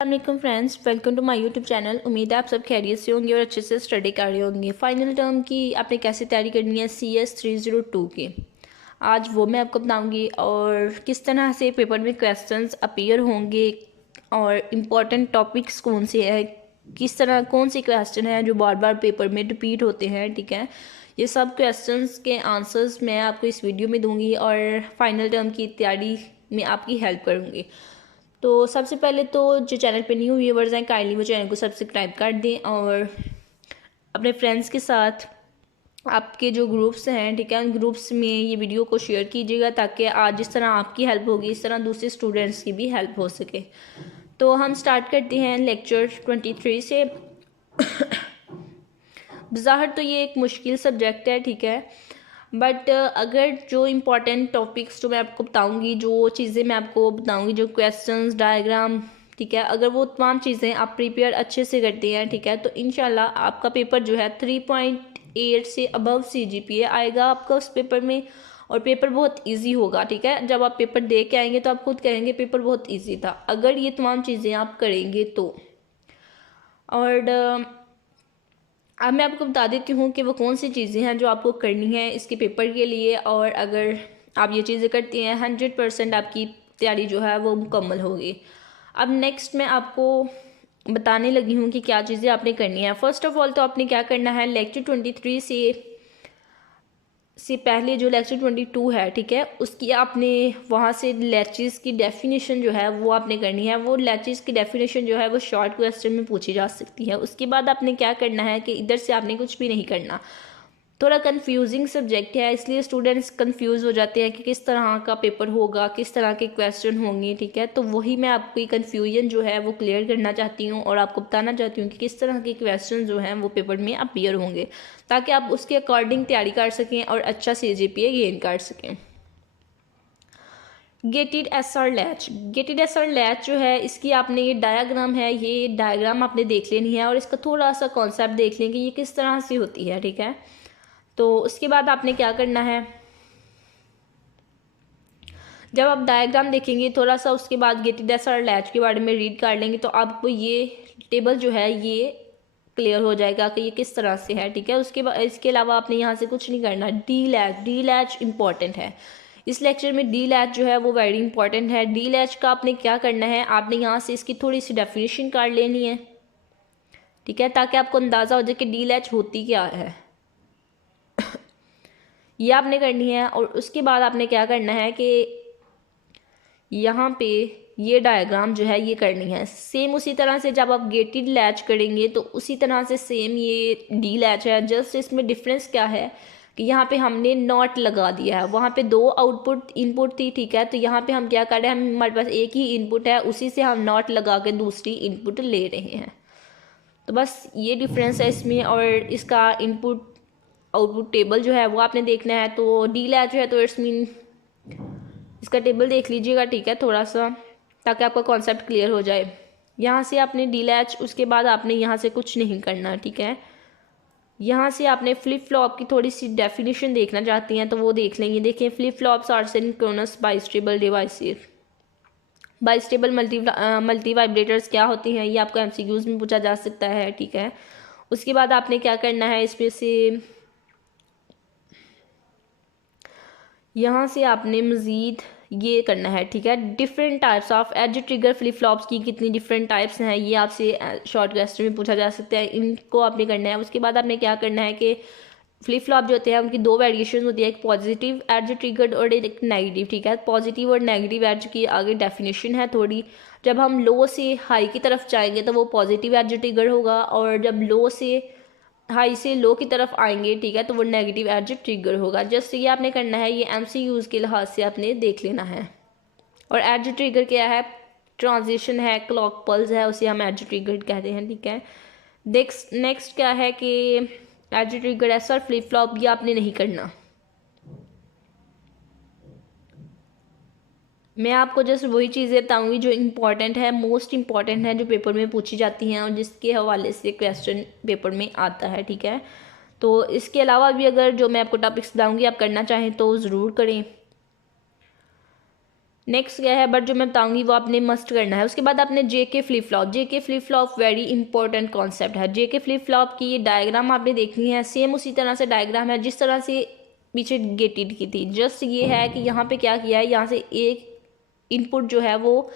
अस्सलाम friends, welcome to my YouTube channel. उम्मीद है आप सब खैरियत से होंगे और अच्छे से स्टडी कर रहे होंगे। फाइनल टर्म की आपने कैसे तैयारी करनी है CS 302 की, आज वो मैं आपको बताऊंगी और किस तरह से पेपर में क्वेश्चंस अपीयर होंगे और इम्पॉर्टेंट टॉपिक्स कौन से हैं, किस तरह कौन से क्वेश्चन हैं जो बार बार पेपर में रिपीट होते हैं। ठीक है, ये सब क्वेश्चंस के आंसर्स मैं आपको इस वीडियो में दूंगी और फाइनल टर्म की तैयारी में आपकी हेल्प करूँगी। तो सबसे पहले तो जो चैनल पे न्यू व्यूवर्स हैं, काइंडली वो चैनल को सब्सक्राइब कर दें और अपने फ्रेंड्स के साथ आपके जो ग्रुप्स हैं, ठीक है, उन ग्रुप्स में ये वीडियो को शेयर कीजिएगा ताकि आज जिस तरह आपकी हेल्प होगी इस तरह दूसरे स्टूडेंट्स की भी हेल्प हो सके। तो हम स्टार्ट करते हैं लेक्चर 23 से। बज़ाहिर तो ये एक मुश्किल सब्जेक्ट है, ठीक है, बट अगर जो इम्पोर्टेंट टॉपिक्स जो मैं आपको बताऊंगी, जो चीज़ें मैं आपको बताऊंगी, जो क्वेश्चंस, डायग्राम, ठीक है, अगर वो तमाम चीज़ें आप प्रिपेयर अच्छे से करते हैं, ठीक है, तो इंशाल्लाह आपका पेपर जो है 3.8 से अबव CGPA आएगा आपका उस पेपर में और पेपर बहुत इजी होगा। ठीक है, जब आप पेपर दे के आएंगे तो आप खुद कहेंगे पेपर बहुत इजी था, अगर ये तमाम चीज़ें आप करेंगे तो। और अब मैं आपको बता देती हूँ कि वो कौन सी चीज़ें हैं जो आपको करनी है इसके पेपर के लिए, और अगर आप ये चीज़ें करती हैं 100% आपकी तैयारी जो है वो मुकम्मल होगी। अब नेक्स्ट मैं आपको बताने लगी हूँ कि क्या चीज़ें आपने करनी है। फ़र्स्ट ऑफ ऑल तो आपने क्या करना है, लेक्चर 23 से पहले जो लेक्चर 22 है, ठीक है, उसकी आपने वहाँ से लैचेस की डेफिनेशन जो है वो आपने करनी है। वो लैचेस की डेफिनेशन जो है वो शॉर्ट क्वेश्चन में पूछी जा सकती है। उसके बाद आपने क्या करना है कि इधर से आपने कुछ भी नहीं करना। थोड़ा कंफ्यूजिंग सब्जेक्ट है, इसलिए स्टूडेंट्स कंफ्यूज हो जाते हैं कि किस तरह का पेपर होगा, किस तरह के क्वेश्चन होंगे। ठीक है, तो वही मैं आपकी कंफ्यूजन जो है वो क्लियर करना चाहती हूँ और आपको बताना चाहती हूँ कि किस तरह के क्वेश्चन जो हैं वो पेपर में अपीयर होंगे ताकि आप उसके अकॉर्डिंग तैयारी कर सकें और अच्छा CGPA गेन कर सकें। Gated SR latch, gated SR latch जो है इसकी आपने ये डायग्राम है, ये डायग्राम आपने देख लेनी है और इसका थोड़ा सा कॉन्सेप्ट देख लें कि ये किस तरह से होती है। ठीक है, तो उसके बाद आपने क्या करना है, जब आप डायग्राम देखेंगे थोड़ा सा, उसके बाद गेटेड SR लैच के बारे में रीड कर लेंगे तो आपको ये टेबल जो है ये क्लियर हो जाएगा कि ये किस तरह से है। ठीक है, उसके बाद इसके अलावा आपने यहाँ से कुछ नहीं करना। डी लैच इंपॉर्टेंट है इस लेक्चर में। डी लैच जो है वो वेरी इंपॉर्टेंट है। डी लैच का आपने क्या करना है, आपने यहाँ से इसकी थोड़ी सी डेफिनेशन कर लेनी है, ठीक है, ताकि आपको अंदाज़ा हो जाए कि डी लैच होती क्या है, ये आपने करनी है। और उसके बाद आपने क्या करना है कि यहाँ पे ये डायग्राम जो है ये करनी है। सेम उसी तरह से जब आप गेटेड लैच करेंगे तो उसी तरह से सेम ये डी लैच है, जस्ट इसमें डिफरेंस क्या है कि यहाँ पे हमने नॉट लगा दिया है, वहाँ पे दो आउटपुट इनपुट थी। ठीक है, तो यहाँ पे हम क्या कर रहे हैं, हमारे पास एक ही इनपुट है, उसी से हम नॉट लगा के दूसरी इनपुट ले रहे हैं। तो बस ये डिफरेंस है इसमें। और इसका इनपुट आउटपुट टेबल जो है वो आपने देखना है। तो डी लैच जो है तो इट्स मीन इसका टेबल देख लीजिएगा, ठीक है, थोड़ा सा, ताकि आपका कॉन्सेप्ट क्लियर हो जाए। यहाँ से आपने डी लैच, उसके बाद आपने यहाँ से कुछ नहीं करना। ठीक है, यहाँ से आपने फ्लिप फ्लॉप की थोड़ी सी डेफिनेशन देखना चाहती हैं तो वो देख लेंगे। देखिए, flip flops are synchronous bistable devices. Bistable multivibrators क्या होती हैं, ये आपको MCQs में पूछा जा सकता है। ठीक है, उसके बाद आपने क्या करना है, इसमें से यहाँ से आपने मज़ीद ये करना है। ठीक है, different types of edge trigger flip flops की कितनी डिफरेंट टाइप्स हैं ये आपसे शॉर्ट क्वेश्चन में पूछा जा सकता है, इनको आपने करना है। उसके बाद आपने क्या करना है कि फ्लिप फ्लॉप जो होते हैं उनकी दो वेरिएशन होती है, एक पॉजिटिव एज ट्रिगर्ड और एक नेगेटिव। ठीक है, पॉजिटिव और नेगेटिव एज की आगे डेफिनेशन है थोड़ी। जब हम लो से हाई की तरफ जाएंगे तो वो पॉजिटिव एज ट्रिगर होगा, और जब लो से हाई से लो की तरफ आएंगे, ठीक है, तो वो नेगेटिव एज ट्रिगर होगा। जस्ट ये आपने करना है, ये MCQs के लिहाज से आपने देख लेना है। और एज ट्रिगर क्या है, ट्रांजिशन है, क्लॉक पल्स है, उसे हम एज ट्रिगर कहते हैं। ठीक है, नेक्स्ट क्या है कि edge trigger SR flip flop, ये आपने नहीं करना। मैं आपको जस्ट वही चीज़ें बताऊंगी जो इम्पॉर्टेंट है, मोस्ट इम्पॉर्टेंट है, जो पेपर में पूछी जाती हैं और जिसके हवाले से क्वेश्चन पेपर में आता है। ठीक है, तो इसके अलावा भी अगर जो मैं आपको टॉपिक्स बताऊंगी आप करना चाहें तो ज़रूर करें। नेक्स्ट क्या है, बट जो मैं बताऊंगी वो आपने मस्ट करना है। उसके बाद आपने JK flip flop, JK flip flop very important concept है। जेके फ्लिप फ्लॉप की ये डायग्राम आपने देखनी है, सेम उसी तरह से डायग्राम है जिस तरह से पीछे गेटेड की थी। जस्ट ये है कि यहाँ पे क्या किया है, यहाँ से एक इनपुट जो है वो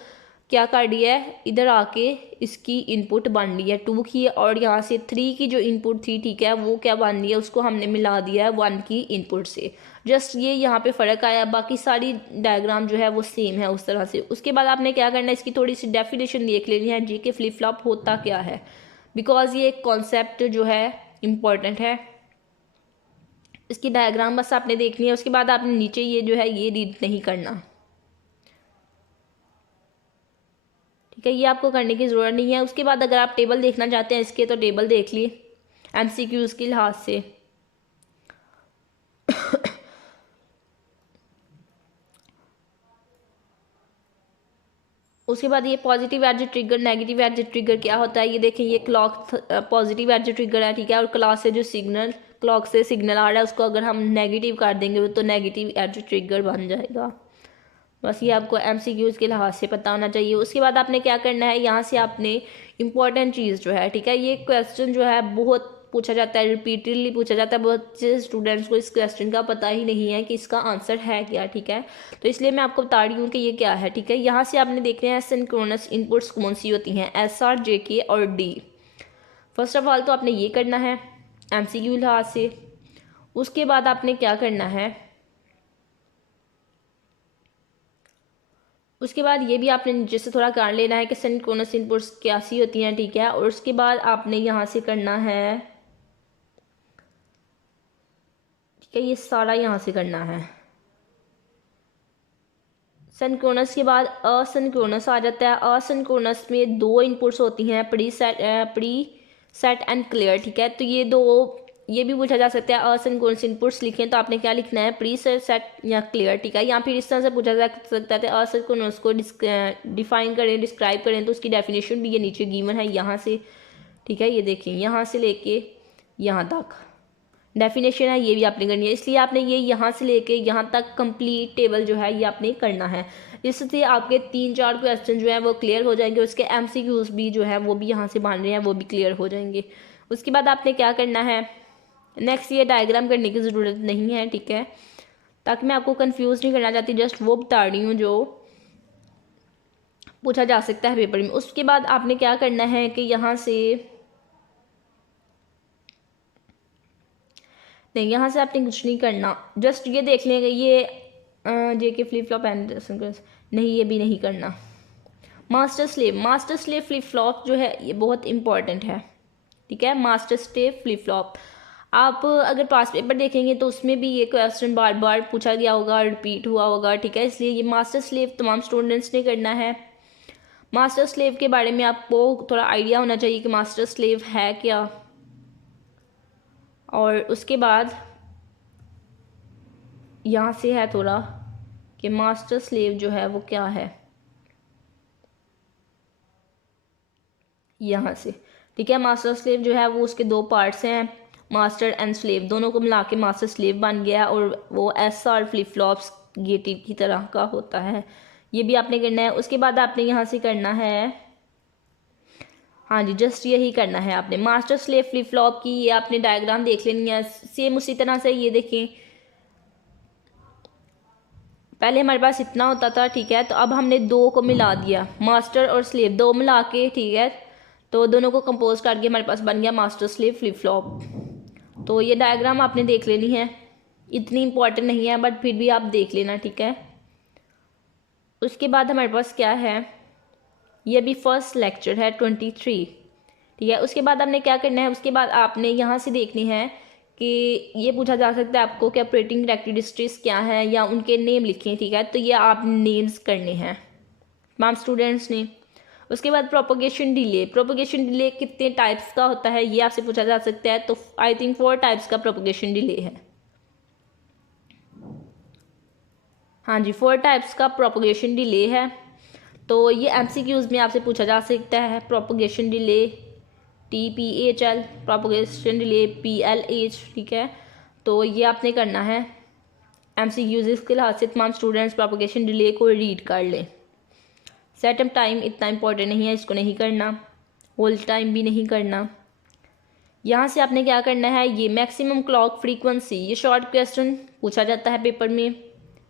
क्या कर दिया है, इधर आके इसकी इनपुट बन ली है 2 की, और यहाँ से 3 की जो इनपुट थी, ठीक है, वो क्या बन रही है, उसको हमने मिला दिया है 1 की इनपुट से। जस्ट ये यहाँ पे फ़र्क आया, बाकी सारी डायग्राम जो है वो सेम है उस तरह से। उसके बाद आपने क्या करना है, इसकी थोड़ी सी डेफिनेशन देख लेनी है, जी के फ्लिप फ्लॉप होता क्या है, बिकॉज ये एक कॉन्सेप्ट जो है इम्पॉर्टेंट है। इसकी डायग्राम बस आपने देखनी है। उसके बाद आपने नीचे ये जो है ये रीड नहीं करना, ठीक है, ये आपको करने की ज़रूरत नहीं है। उसके बाद अगर आप टेबल देखना चाहते हैं इसके, तो टेबल देख लिए एमसीक्यूज़ के लिहाज से। उसके बाद ये positive edge trigger, negative edge trigger क्या होता है, ये देखें, ये क्लॉक पॉजिटिव एज ट्रिगर है, ठीक है, और क्लॉक से जो सिग्नल, क्लॉक से सिग्नल आ रहा है उसको अगर हम नेगेटिव कर देंगे तो नेगेटिव एज ट्रिगर बन जाएगा। बस ये आपको एमसीक्यूज़ के लिहाज से पता होना चाहिए। उसके बाद आपने क्या करना है, यहाँ से आपने इंपॉर्टेंट चीज़ जो है, ठीक है, ये क्वेश्चन जो है बहुत पूछा जाता है, रिपीटेडली पूछा जाता है, बहुत से स्टूडेंट्स को इस क्वेश्चन का पता ही नहीं है कि इसका आंसर है क्या, ठीक है, तो इसलिए मैं आपको बता रही हूँ कि ये क्या है, ठीक है। यहाँ से आपने देखना है सिंक्रोनस इनपुट्स कौन सी होती हैं, SR, JK और D। फर्स्ट ऑफ ऑल तो आपने ये करना है MCQ लिहाज से। उसके बाद आपने क्या करना है, उसके बाद ये भी आपने नीचे से थोड़ा कर लेना है कि सिंक्रोनस इनपुट्स कैसी होती हैं, ठीक है। और उसके बाद आपने यहाँ से करना है, ठीक है, ये सारा यहाँ से करना है। सिंक्रोनस के बाद असिंक्रोनस आ जाता है। असिंक्रोनस में 2 इनपुट्स होती हैं, प्री सेट एंड क्लियर, ठीक है, तो ये दो, ये भी पूछा जा सकता है असिंक्रोनस इनपुट्स लिखें तो आपने क्या लिखना है, प्री सेट या क्लियर, ठीक है। या फिर इस तरह से पूछा जा सकता है असिंक्रोनस को डिफाइन करें, डिस्क्राइब करें, तो उसकी डेफिनेशन भी ये नीचे गिवन है यहाँ से, ठीक है, ये देखें, यहाँ से लेके यहाँ तक डेफिनेशन है, ये भी आपने करनी है। इसलिए आपने ये यहाँ से लेके यहाँ तक कंप्लीट टेबल जो है ये आपने करना है। इससे आपके 3-4 क्वेश्चन जो है वो क्लियर हो जाएंगे। उसके MCQs भी जो है वो भी यहाँ से बन रहे हैं, वो भी क्लियर हो जाएंगे। उसके बाद आपने क्या करना है, नेक्स्ट ये डायग्राम करने की ज़रूरत नहीं है, ठीक है, ताकि मैं आपको कंफ्यूज नहीं करना चाहती, जस्ट वो बता रही हूँ जो पूछा जा सकता है पेपर में। उसके बाद आपने क्या करना है कि यहाँ से नहीं, यहाँ से आपने कुछ नहीं करना, जस्ट ये देख लेंगे, ये JK फ्लिप फ्लॉप एंड नहीं, ये भी नहीं करना। मास्टर स्लेव फ्लिप फ्लॉप जो है ये बहुत इंपॉर्टेंट है, ठीक है। मास्टर स्लेव फ्लिप फ्लॉप आप अगर पास पेपर देखेंगे तो उसमें भी ये क्वेश्चन बार बार पूछा गया होगा, रिपीट हुआ होगा, ठीक है, इसलिए ये मास्टर स्लेव तमाम स्टूडेंट्स ने करना है। मास्टर स्लेव के बारे में आपको थोड़ा आइडिया होना चाहिए कि मास्टर स्लेव है क्या। और उसके बाद यहाँ से है थोड़ा कि मास्टर स्लेव जो है वो क्या है, यहाँ से, ठीक है। मास्टर स्लेव जो है वो उसके 2 पार्ट्स हैं, मास्टर एंड स्लेव, दोनों को मिला के मास्टर स्लेव बन गया, और वो SR फ्लिप फ्लॉप्स गेटेड की तरह का होता है, ये भी आपने करना है। उसके बाद आपने यहाँ से करना है, हाँ जी, जस्ट यही करना है आपने, मास्टर स्लेव फ्लिप फ्लॉप की ये आपने डायग्राम देख लेनी है, सेम उसी तरह से। ये देखें, पहले हमारे पास इतना होता था, ठीक है, तो अब हमने 2 को मिला दिया, मास्टर और स्लेव 2 मिला के, ठीक है, तो दोनों को कंपोज करके हमारे पास बन गया मास्टर स्लेव फ्लिप फ्लॉप। तो ये डायग्राम आपने देख लेनी है, इतनी इंपॉर्टेंट नहीं है बट फिर भी आप देख लेना, ठीक है। उसके बाद हमारे पास क्या है, ये भी फर्स्ट लेक्चर है 23, ठीक है। उसके बाद आपने क्या करना है, उसके बाद आपने यहाँ से देखनी है कि ये पूछा जा सकता है आपको कि ऑपरेटिंग कैरेक्टरिस्टिक्स क्या है, या उनके नेम लिखें, ठीक है, तो ये आप नेम्स करने हैं तमाम स्टूडेंट्स ने। उसके बाद प्रोपोगेशन डिले कितने टाइप्स का होता है ये आपसे पूछा जा सकता है, तो आई थिंक 4 टाइप्स का प्रोपोगेशन डिले है, हाँ जी, 4 टाइप्स का प्रोपोगेशन डिले है। तो ये MCQs में आपसे पूछा जा सकता है, propagation delay TPHL, propagation delay PLH, ठीक है, तो ये आपने करना है। MCQs इसके लिहाज से तमाम स्टूडेंट्स प्रोपगेशन डिले को रीड कर लें। सेटअप टाइम इतना इंपॉर्टेंट नहीं है, इसको नहीं करना, होल्ड टाइम भी नहीं करना। यहाँ से आपने क्या करना है, ये मैक्सिमम क्लॉक फ्रीक्वेंसी, ये शॉर्ट क्वेश्चन पूछा जाता है पेपर में,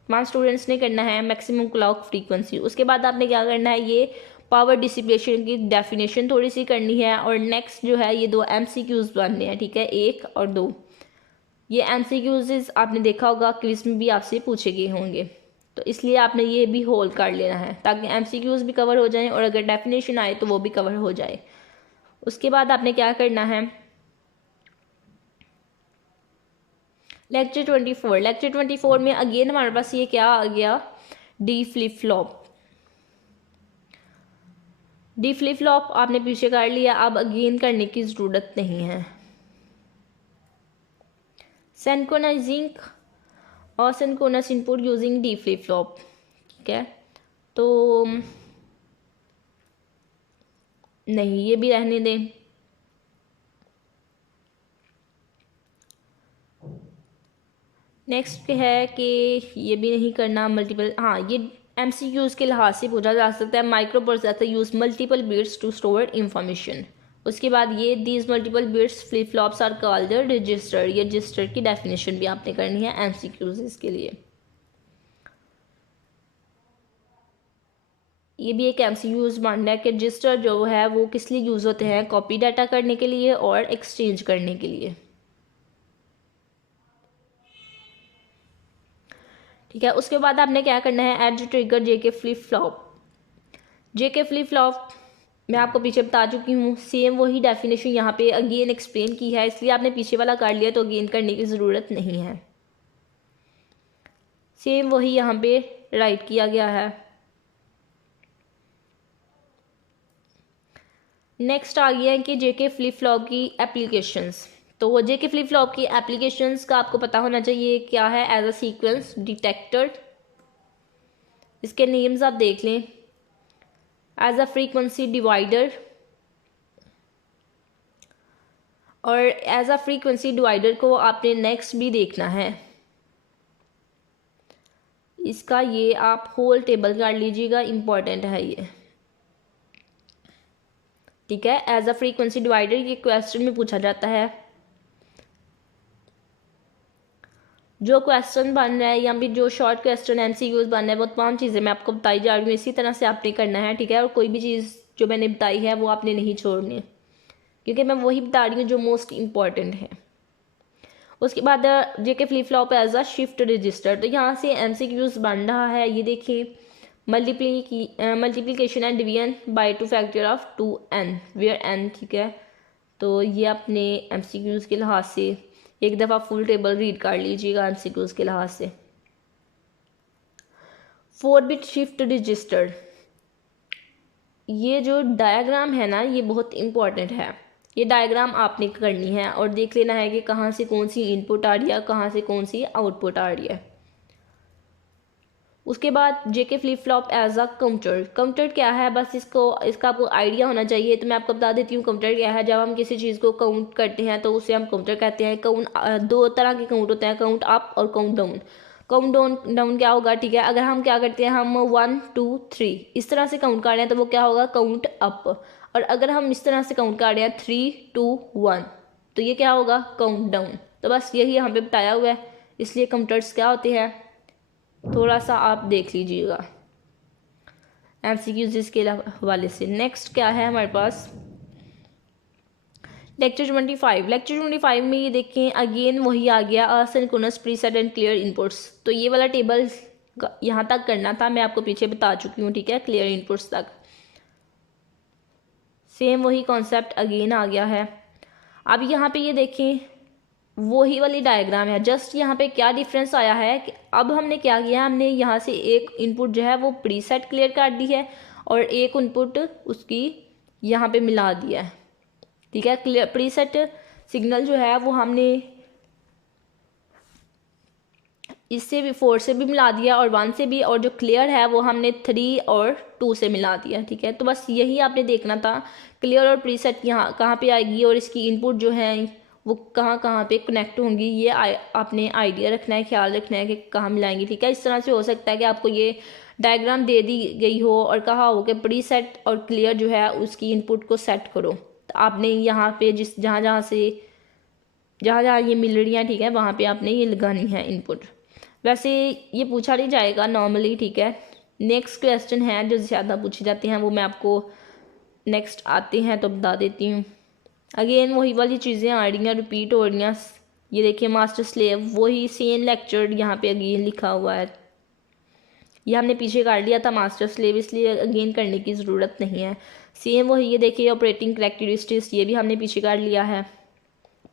तमाम स्टूडेंट्स ने करना है मैक्सिमम क्लॉक फ्रीक्वेंसी। उसके बाद आपने क्या करना है, ये पावर डिसिपेशन की डेफिनेशन थोड़ी सी करनी है। और नेक्स्ट जो है ये 2 MCQs बनने हैं, ठीक है, 1 और 2। ये MCQs आपने देखा होगा क्विज में भी आपसे पूछे गए होंगे, तो इसलिए आपने ये भी होल्ड कर लेना है ताकि MCQs भी कवर हो जाएं और अगर डेफिनेशन आए तो वो भी कवर हो जाए। उसके बाद आपने क्या करना है, लेक्चर 24 में अगेन हमारे पास ये क्या आ गया, D flip flop. D flip flop आपने पीछे कर लिया, अब अगेन करने की ज़रूरत नहीं है। सिंक्रोनाइजिंग और synchronous input using D flip flop, ठीक है, तो नहीं, ये भी रहने दें। नेक्स्ट है कि ये भी नहीं करना, मल्टीपल, हाँ ये MCQs के लिहाज से पूछा जा सकता है। Micro processor use multiple bits to store information. उसके बाद ये these multiple bits flip flops are called the register, ये रजिस्टर की डेफिनेशन भी आपने करनी है MCQs इसके लिए। ये भी एक MCQs मानना है कि रजिस्टर जो है वो किस लिए यूज़ होते हैं, कॉपी डाटा करने के लिए और एक्सचेंज करने के लिए, ठीक है। उसके बाद आपने क्या करना है, ad trigger JK flip flop. JK flip flop मैं आपको पीछे बता चुकी हूँ, सेम वही डेफिनेशन यहाँ पे अगेन एक्सप्लेन की है, इसलिए आपने पीछे वाला कर लिया तो अगेन करने की ज़रूरत नहीं है, सेम वही यहाँ पे राइट किया गया है। नेक्स्ट आ गया है कि JK फ्लिप फ्लॉप की एप्लीकेशंस। तो JK फ्लिप फ्लॉप की एप्लीकेशंस का आपको पता होना चाहिए क्या है, एज अ सीक्वेंस डिटेक्टर, इसके नेम्स आप देख लें, एज अ फ्रीक्वेंसी डिवाइडर, और एज अ फ्रीक्वेंसी डिवाइडर को आपने नेक्स्ट भी देखना है, इसका ये आप होल टेबल कर लीजिएगा, इम्पॉर्टेंट है ये, ठीक है। एज अ फ्रीक्वेंसी डिवाइडर ये क्वेश्चन में पूछा जाता है, जो क्वेश्चन बन रहा है या फिर जो शॉर्ट क्वेश्चन MCQs बन रहा है वो तमाम चीज़ें मैं आपको बताई जा रही हूँ, इसी तरह से आपने करना है, ठीक है। और कोई भी चीज़ जो मैंने बताई है वो आपने नहीं छोड़नी, क्योंकि मैं वही बता रही हूँ जो मोस्ट इम्पॉर्टेंट है। उसके बाद JK flip flop as a shift register, तो यहाँ से MCQs बन रहा है, ये देखिए, multiplication and division by 2 factor of 2n where n, ठीक है। तो ये अपने MCQs के लिहाज से एक दफ़ा फुल टेबल रीड कर लीजिएगा MCQs के लिहाज से। 4 बिट शिफ्ट रजिस्टर, ये जो डायग्राम है ना ये बहुत इम्पॉर्टेंट है, ये डायग्राम आपने करनी है और देख लेना है कि कहाँ से कौन सी इनपुट आ रही है, कहाँ से कौन सी आउटपुट आ रही है। उसके बाद JK flip flop as a counter. Counter क्या है, बस इसका आपको आइडिया होना चाहिए, तो मैं आपको बता देती हूँ काउंटर क्या है। जब हम किसी चीज़ को काउंट करते हैं तो उसे हम काउंटर कहते हैं। काउंट 2 तरह के काउंट होते हैं, काउंट अप और काउंट डाउन। काउंट डाउन क्या होगा, ठीक है, अगर हम क्या करते हैं, हम 1 2 3 इस तरह से काउंट कर रहे हैं तो वो क्या होगा, काउंट अप। और अगर हम इस तरह से काउंट कर रहे हैं 3 2 1 तो ये क्या होगा, काउंट डाउन। तो बस यही यहाँ पे बताया हुआ है, इसलिए काउंटर्स क्या होते हैं थोड़ा सा आप देख लीजिएगा MCQs के हवाले से। नेक्स्ट क्या है हमारे पास, लेक्चर 25 में ये देखें अगेन वही आ गया, asynchronous preset and clear inputs. तो ये वाला टेबल यहाँ तक करना था, मैं आपको पीछे बता चुकी हूँ, ठीक है, क्लियर इनपुट्स तक। सेम वही कॉन्सेप्ट अगेन आ गया है। अब यहाँ पे ये देखें वही वाली डायग्राम है, जस्ट यहाँ पे क्या डिफरेंस आया है कि अब हमने क्या किया, हमने यहाँ से एक इनपुट जो है वो प्रीसेट क्लियर कर दी है और एक इनपुट उसकी यहाँ पे मिला दिया है, ठीक है। क्लियर प्रीसेट सिग्नल जो है वो हमने इससे भी 4 से भी मिला दिया और 1 से भी, और जो क्लियर है वो हमने 3 और 2 से मिला दिया, ठीक है। तो बस यही आपने देखना था, क्लियर और प्रीसेट यहाँ कहाँ पे आएगी और इसकी इनपुट जो है वो कहाँ कहाँ पे कनेक्ट होंगी, ये आपने आइडिया रखना है, ख्याल रखना है कि कहाँ मिलाएंगी, ठीक है। इस तरह से हो सकता है कि आपको ये डायग्राम दे दी गई हो और कहा हो कि प्री सेट और क्लियर जो है उसकी इनपुट को सेट करो, तो आपने यहाँ पे जहाँ जहाँ ये मिल रही हैं, ठीक है, वहाँ पे आपने ये लगानी है इनपुट। वैसे ये पूछा नहीं जाएगा नॉर्मली, ठीक है। नेक्स्ट क्वेश्चन है जो ज़्यादा पूछे जाते हैं, वो मैं आपको नेक्स्ट आते हैं तो बता देती हूँ। अगेन वही वाली चीज़ें आ रही हैं, रिपीट हो रही हैं। ये देखिए मास्टर स्लेव, वही सेम लेक्चर यहाँ पे अगेन लिखा हुआ है। ये हमने पीछे काट लिया था मास्टर स्लेव, इसलिए अगेन करने की ज़रूरत नहीं है। सेम वही, ये देखिए ऑपरेटिंग करैक्टरिस्टिक्स, ये भी हमने पीछे काट लिया है।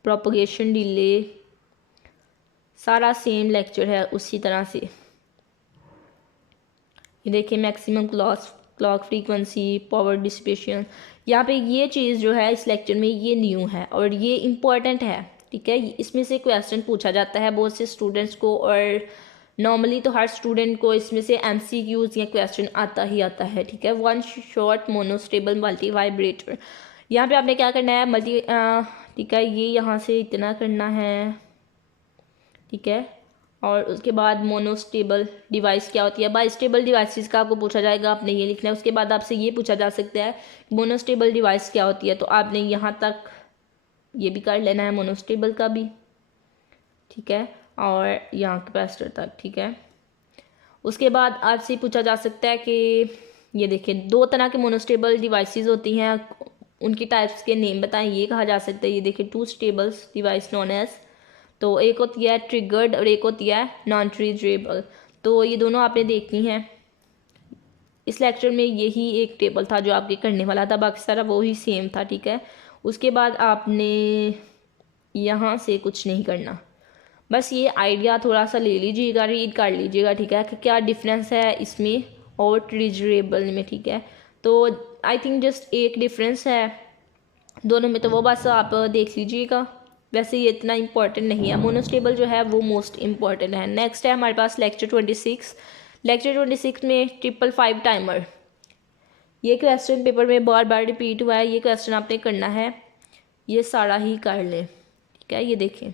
प्रोपगेशन डिले, सारा सेम लेक्चर है उसी तरह से। ये देखिए maximum clock frequency, power dissipation, यहाँ पे ये चीज़ जो है इस लेक्चर में ये न्यू है और ये इम्पॉर्टेंट है, ठीक है। इसमें से क्वेश्चन पूछा जाता है बहुत से स्टूडेंट्स को, और नॉर्मली तो हर स्टूडेंट को इसमें से MCQs या क्वेश्चन आता ही आता है, ठीक है। One short monostable multi vibrator, यहाँ पे आपने क्या करना है, ठीक है, ये यहाँ से इतना करना है, ठीक है। और उसके बाद मोनोस्टेबल डिवाइस क्या होती है, बाइस्टेबल डिवाइसेस का आपको पूछा जाएगा, आपने ये लिखना है। उसके बाद आपसे ये पूछा जा सकता है मोनोस्टेबल डिवाइस क्या होती है, तो आपने यहाँ तक ये भी कर लेना है मोनोस्टेबल का भी, ठीक है, और यहाँ कैपेसिटर तक, ठीक है। उसके बाद आपसे पूछा जा सकता है कि ये देखिए दो तरह के मोनोस्टेबल डिवाइसेस होती हैं, उनकी टाइप्स के नेम बताएं, ये कहा जा सकता है। ये देखिए two stables device known as, तो एक होती है ट्रिगर्ड और एक होती है नॉन ट्रिगरेबल, तो ये दोनों आपने देखनी है। इस लेक्चर में यही एक टेबल था जो आपके करने वाला था, बाकी सारा वो ही सेम था, ठीक है। उसके बाद आपने यहाँ से कुछ नहीं करना, बस ये आइडिया थोड़ा सा ले लीजिएगा, रीड कर लीजिएगा, ठीक है, कि क्या डिफरेंस है इसमें और ट्रिगरेबल में, ठीक है। तो आई थिंक जस्ट एक डिफरेंस है दोनों में, तो वो बस आप देख लीजिएगा। वैसे ये इतना इंपॉर्टेंट नहीं है, मोनोस्टेबल जो है वो मोस्ट इंपॉर्टेंट है। नेक्स्ट है हमारे पास लेक्चर 26। लेक्चर 26 में 555 टाइमर, ये क्वेश्चन पेपर में बार बार रिपीट हुआ है, ये क्वेश्चन आपने करना है, ये सारा ही कर लें, ठीक है। ये देखें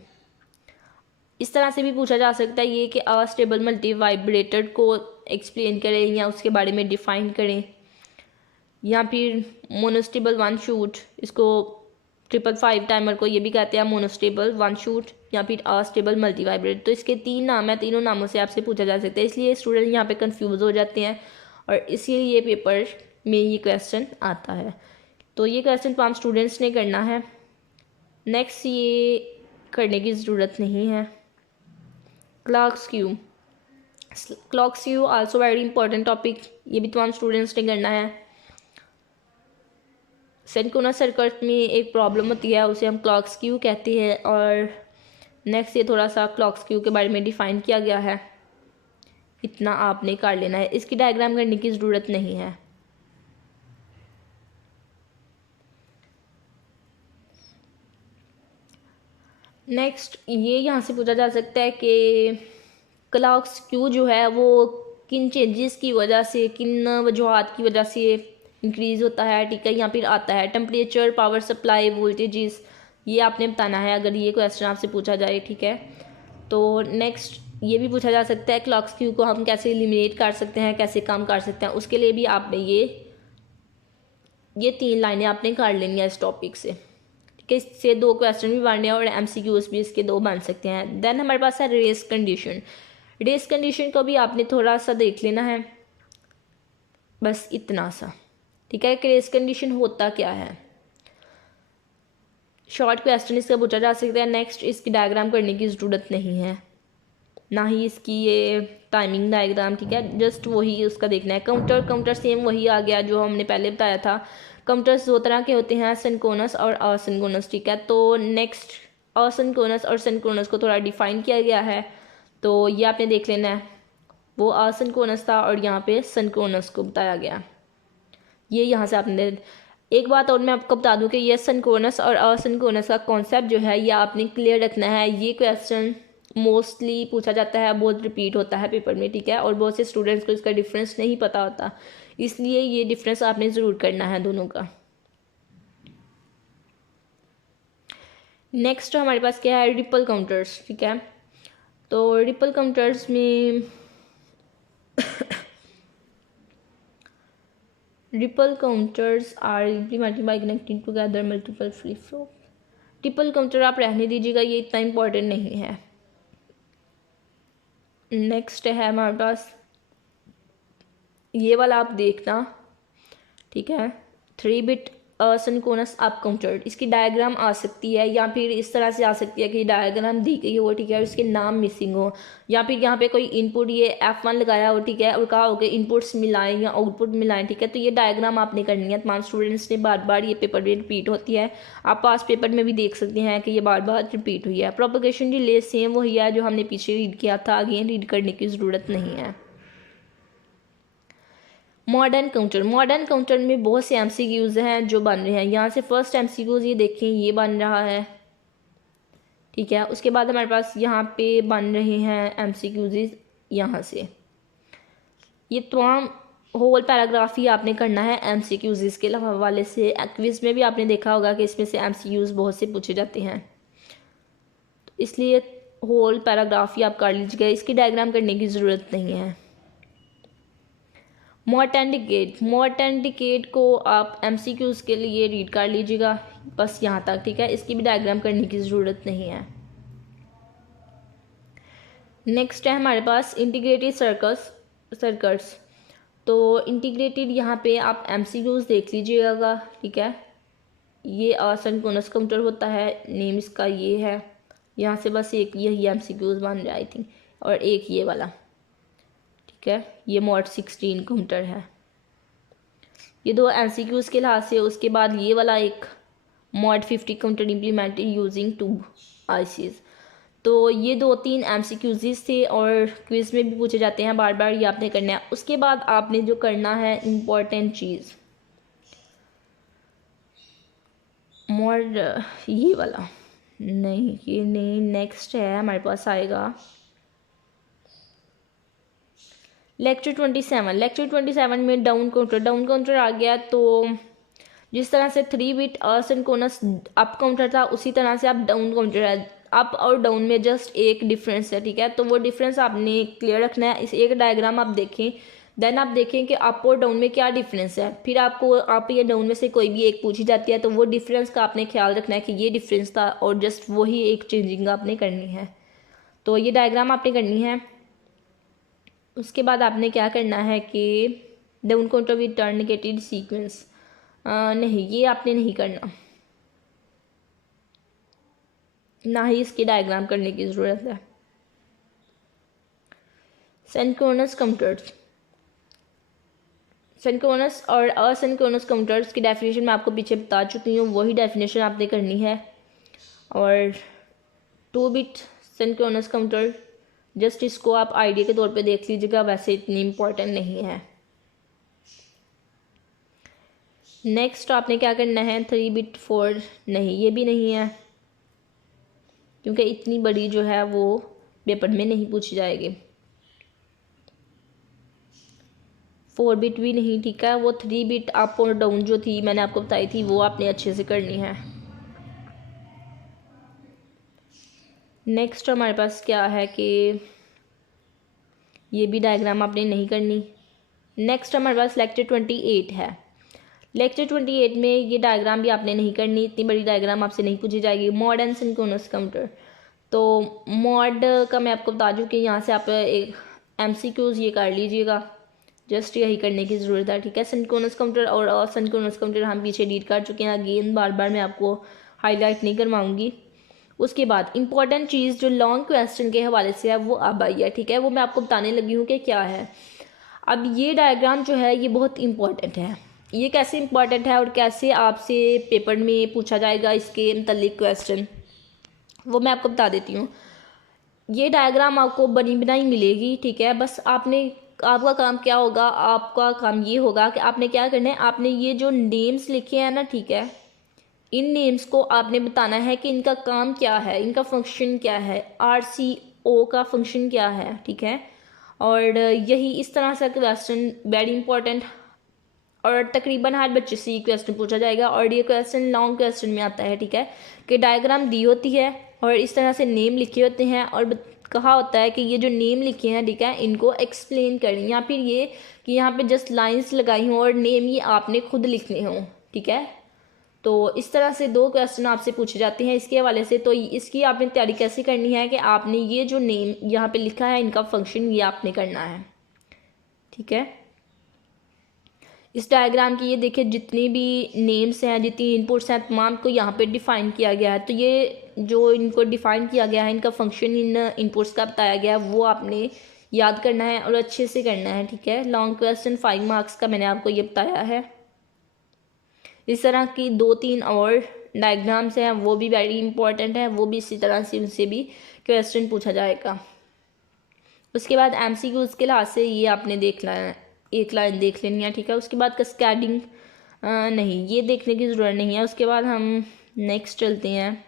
इस तरह से भी पूछा जा सकता है ये कि अस्टेबल मल्टी वाइब्रेटर को एक्सप्लेन करें या उसके बारे में डिफाइन करें, या फिर मोनोस्टेबल वन शूट, इसको 555 टाइमर को ये भी कहते हैं मोनोस्टेबल वन शूट, या फिर अस्टेबल मल्टी वाइब्रेटर। तो इसके 3 नाम है, तीनों नामों से आपसे पूछा जा सकता है, इसलिए स्टूडेंट यहाँ पे कंफ्यूज हो जाते हैं और इसीलिए पेपर में ये क्वेश्चन आता है। तो ये क्वेश्चन 5 स्टूडेंट्स ने करना है। नेक्स्ट ये करने की ज़रूरत नहीं है। Clock skew also very important topic, ये भी तमाम स्टूडेंट्स ने करना है। सिंक्रोनस सर्किट में एक प्रॉब्लम होती है, उसे हम क्लॉक स्क्यू कहते हैं। और नेक्स्ट ये थोड़ा सा क्लॉक स्क्यू के बारे में डिफाइन किया गया है, इतना आपने कर लेना है, इसकी डायग्राम करने की ज़रूरत नहीं है। नेक्स्ट ये यहाँ से पूछा जा सकता है कि क्लॉक स्क्यू जो है वो किन चेंजेस की वजह से, किन वजूहात की वजह से इंक्रीज़ होता है, ठीक है, या फिर आता है। टेम्परेचर, पावर सप्लाई, वोल्टेजेस, ये आपने बताना है अगर ये क्वेश्चन आपसे पूछा जाए, ठीक है। तो नेक्स्ट ये भी पूछा जा सकता है क्लॉक स्क्यू को हम कैसे एलिमिनेट कर सकते हैं, कैसे कम कर सकते हैं, उसके लिए भी आपने ये 3 लाइनें आपने कर लेनी है इस टॉपिक से, ठीक है। इससे 2 क्वेश्चन भी बनने हैं और MCQs भी इसके 2 बन सकते हैं। देन हमारे पास है रेस कंडीशन। रेस कंडीशन को भी आपने थोड़ा सा देख लेना है, बस इतना सा, ठीक है। कि रेस कंडीशन होता क्या है, शॉर्ट क्वेश्चन इसका पूछा जा सकता है। नेक्स्ट इसकी डायग्राम करने की ज़रूरत नहीं है, ना ही इसकी ये टाइमिंग डायग्राम, ठीक है, जस्ट वही उसका देखना है। काउंटर सेम वही आ गया जो हमने पहले बताया था। काउंटर्स 2 तरह के होते हैं, सिंक्रोनस और असिंक्रोनस, ठीक है। तो नेक्स्ट असिंक्रोनस और सिंक्रोनस को थोड़ा डिफाइन किया गया है, तो ये आपने देख लेना है। वो असिंक्रोनस था और यहाँ पे सिंक्रोनस को बताया गया, ये यहाँ से आपने। एक बात और मैं आपको बता दूं कि ये सिंक्रोनस और असिंक्रोनस का कॉन्सेप्ट जो है ये आपने क्लियर रखना है। ये क्वेश्चन मोस्टली पूछा जाता है, बहुत रिपीट होता है पेपर में, ठीक है, और बहुत से स्टूडेंट्स को इसका डिफरेंस नहीं पता होता, इसलिए ये डिफरेंस आपने ज़रूर करना है दोनों का। नेक्स्ट हमारे पास क्या है, रिपल काउंटर्स। ठीक है, तो रिपल काउंटर्स में ripple counters are implemented by connecting together multiple flip flop. Ripple counter आप रहने दीजिएगा, ये इतना इम्पोर्टेंट नहीं है। नेक्स्ट है हमारे पास ये वाला, आप देखना। ठीक है, 3 बिट सिंक्रोनस अप काउंटर, इसकी डायग्राम आ सकती है या फिर इस तरह से आ सकती है कि डायग्राम दी गई हो, ठीक है, उसके नाम मिसिंग हो, या फिर यहाँ पे कोई इनपुट ये F1 लगाया हो, ठीक है, और कहा हो कि इनपुट्स मिलाएं या आउटपुट मिलाएं। ठीक है, तो ये डायग्राम आपने करनी है। तमाम स्टूडेंट्स ने बार बार ये पेपर में रिपीट होती है, आप पास पेपर में भी देख सकते हैं कि ये बार बार रिपीट हुई है। प्रोपगेशन डिले सेम वही है जो हमने पीछे रीड किया था, अगेन रीड करने की ज़रूरत नहीं है। मॉडर्न काउंटर में बहुत से MCQs हैं जो बन रहे हैं। यहाँ से फर्स्ट MCQs ये देखें, ये बन रहा है। ठीक है, उसके बाद हमारे पास यहाँ पे बन रहे हैं MCQs यहाँ से। ये तमाम होल पैराग्राफ ही आपने करना है MCQs के हवाले से। क्विज में भी आपने देखा होगा कि इसमें से MCQs बहुत से पूछे जाते हैं, तो इसलिए होल पैराग्राफ ही आप कर लीजिएगा, इसकी डायग्राम करने की ज़रूरत नहीं है। मॉट एंड डिकेड को आप MCQs के लिए रीड कर लीजिएगा, बस यहाँ तक। ठीक है, इसकी भी डायग्राम करने की ज़रूरत नहीं है। नेक्स्ट है हमारे पास इंटीग्रेटेड सर्किट्स। तो इंटीग्रेटेड यहाँ पे आप MCQs देख लीजिएगा। ठीक है, ये सिंक्रोनस काउंटर होता है, नेम इसका ये है। यहाँ से बस एक यही MCQs बन रहा है आई थिंक, और एक ये वाला। ठीक है, ये मॉड 16 काउंटर है। ये 2 MCQs के लिहाज से। उसके बाद ये वाला एक mod 50 counter implemented using 2 ICs। तो ये 2-3 MCQs थे और क्विज में भी पूछे जाते हैं बार बार, ये आपने करना है। उसके बाद आपने जो करना है इम्पोर्टेंट चीज़, मॉड ये वाला नहीं, ये नहीं, नेक्स्ट है हमारे पास आएगा लेक्चर 27 में डाउन काउंटर आ गया। तो जिस तरह से 3 बिट सिंक्रोनस अप काउंटर था, उसी तरह से अब डाउन काउंटर है। अप और डाउन में जस्ट एक डिफरेंस है। ठीक है, तो वो डिफरेंस आपने क्लियर रखना है। इस एक डायग्राम आप देखें, देन आप देखें कि अप और डाउन में क्या डिफरेंस है। फिर आपको आप ये डाउन में से कोई भी एक पूछी जाती है, तो वो डिफरेंस का आपने ख्याल रखना है कि ये डिफरेंस था, और जस्ट वही एक चेंजिंग आपने करनी है। तो ये डायग्राम आपने करनी है। उसके बाद आपने क्या करना है कि डाउन काउंटर विद टर्निकेटेड सीक्वेंस, नहीं, ये आपने नहीं करना, ना ही इसकी डायग्राम करने की ज़रूरत है। सिंक्रोनस और असिंक्रोनस काउंटर्स की डेफिनेशन मैं आपको पीछे बता चुकी हूँ, वही डेफिनेशन आपने करनी है। और 2 बिट सिंक्रोनस काउंटर, जस्ट इसको आप आइडिया के तौर पे देख लीजिएगा, वैसे इतनी इम्पोर्टेंट नहीं है। नेक्स्ट आपने क्या करना है, 3 बिट 4, नहीं, ये भी नहीं है, क्योंकि इतनी बड़ी जो है वो पेपर में नहीं पूछी जाएगी। 4 बिट भी नहीं। ठीक है, वो 3 बिट अप और डाउन जो थी मैंने आपको बताई थी, वो आपने अच्छे से करनी है। नेक्स्ट हमारे पास क्या है कि ये भी डायग्राम आपने नहीं करनी। नेक्स्ट हमारे पास लेक्चर 28 है। लेक्चर 28 में ये डायग्राम भी आपने नहीं करनी, इतनी बड़ी डायग्राम आपसे नहीं पूछी जाएगी। मॉड एंड सिंक्रोनस काउंटर, तो मॉड का मैं आपको बता दूं कि यहाँ से आप एक MCQs ये कर लीजिएगा, जस्ट यही करने की ज़रूरत है। ठीक है, सिंक्रोनस काउंटर और असिंक्रोनस काउंटर हम पीछे रीड कर चुके हैं, अगेन बार बार मैं आपको हाईलाइट नहीं करवाऊँगी। उसके बाद इंपॉर्टेंट चीज़ जो लॉन्ग क्वेश्चन के हवाले से है वो अब आई है। ठीक है, वो मैं आपको बताने लगी हूँ कि क्या है। अब ये डायग्राम जो है ये बहुत इंपॉर्टेंट है। ये कैसे इंपॉर्टेंट है और कैसे आपसे पेपर में पूछा जाएगा इसके मतलब क्वेश्चन, वो मैं आपको बता देती हूँ। ये डायग्राम आपको बनी बनाई मिलेगी। ठीक है, बस आपका काम क्या होगा, आपका काम ये होगा कि आपने क्या करना है, आपने ये जो नेम्स लिखे हैं ना, ठीक है, इन नेम्स को आपने बताना है कि इनका काम क्या है, इनका फंक्शन क्या है, RCO का फंक्शन क्या है। ठीक है, और यही इस तरह से क्वेश्चन वेरी इंपॉर्टेंट और तकरीबन हर बच्चे से ये क्वेश्चन पूछा जाएगा और ये क्वेश्चन लॉन्ग क्वेश्चन में आता है, ठीक है, कि डायग्राम दी होती है और इस तरह से नेम लिखे होते हैं और कहा होता है कि ये जो नेम लिखे हैं, ठीक है, इनको एक्सप्लेन करें, या फिर ये कि यहाँ पे जस्ट लाइंस लगाई हों और नेम ये आपने खुद लिखने हों, ठीक है। तो इस तरह से 2 क्वेश्चन आपसे पूछे जाते हैं इसके हवाले से। तो इसकी आपने तैयारी कैसे करनी है कि आपने ये जो नेम यहाँ पे लिखा है इनका फंक्शन ये आपने करना है, ठीक है। इस डायग्राम की ये देखिए जितनी भी नेम्स हैं, जितनी इनपुट्स हैं, तमाम को यहाँ पे डिफ़ाइन किया गया है। तो ये जो इनको डिफ़ाइन किया गया है, इनका फंक्शन इन इनपुट्स का बताया गया है, वो आपने याद करना है और अच्छे से करना है, ठीक है। लॉन्ग क्वेश्चन 5 मार्क्स का मैंने आपको ये बताया है। इस तरह की 2-3 और डायग्राम्स हैं, वो भी वेरी इंपॉर्टेंट है, वो भी इसी तरह से उनसे भी क्वेश्चन पूछा जाएगा। उसके बाद MCQs के लिहाज से ये आपने देखना है, एक लाइन देख लेनी है, ठीक है। उसके बाद कैस्केडिंग नहीं, ये देखने की ज़रूरत नहीं है। उसके बाद हम नेक्स्ट चलते हैं,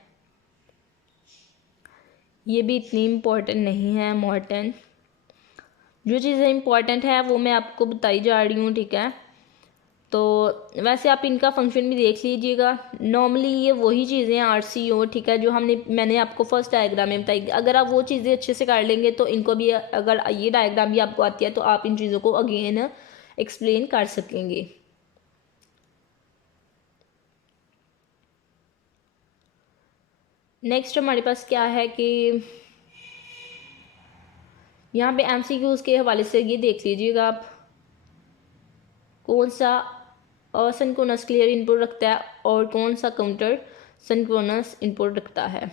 ये भी इतनी इम्पोर्टेंट नहीं है। मॉर्टन जो चीज़ें इम्पोर्टेंट है वो मैं आपको बताई जा रही हूँ, ठीक है। तो वैसे आप इनका फंक्शन भी देख लीजिएगा। नॉर्मली ये वही चीज़ें RCO, ठीक है, जो मैंने आपको फर्स्ट डायग्राम में बताई। अगर आप वो चीज़ें अच्छे से कर लेंगे तो इनको भी, अगर ये डायग्राम भी आपको आती है तो आप इन चीज़ों को अगेन एक्सप्लेन कर सकेंगे। नेक्स्ट हमारे पास क्या है कि यहाँ पे MCQs के हवाले से ये देख लीजिएगा आप, कौन सा सिंक्रोनस क्लियर इनपुट रखता है और कौन सा काउंटर सिंक्रोनस इनपुट रखता है,